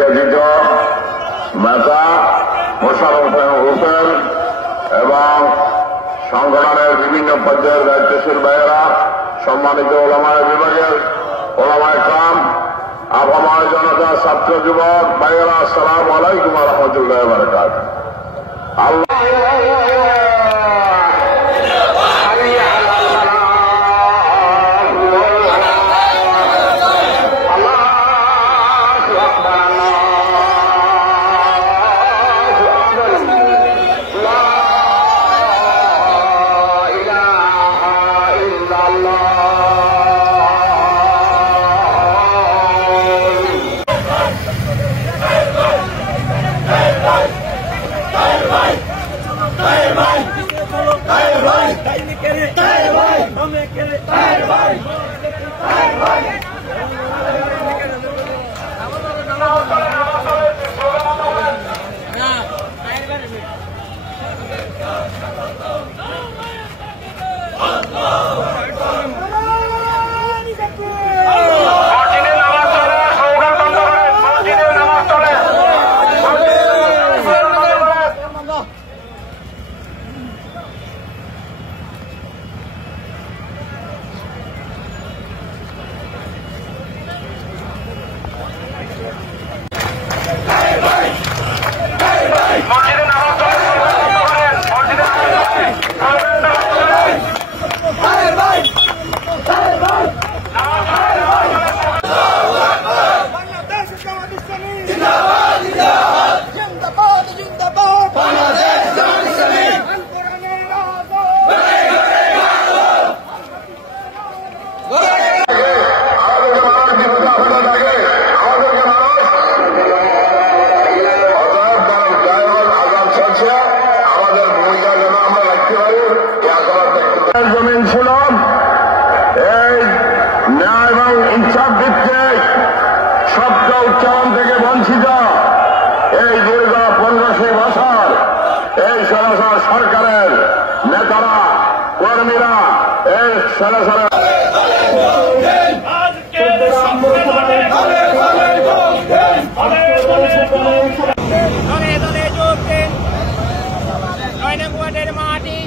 নির্যাতিত নেতা মোশাররফ হোসেন এবং সংগঠনের বিভিন্ন পর্যায়ের দায়িত্বশীল ভাইয়েরা, সম্মানিত ওলামায়ে বিভাগের ওলামায়ে কেরাম, আপাময় জনতা, ছাত্র যুবক ভাইয়েরা, আসসালামু আলাইকুম ওয়া রাহমাতুল্লাহি ওয়া বারাকাতুহু। জমিন ছিল এই ন্যায় এবং ইনসাফ ভিত্তিক শব্দ উচ্চারণ থেকে বঞ্চিত। এই দীর্ঘ 15 বছর এই সরাসর সরকারের নেতারা, কর্মীরা এই সরাসর মাটি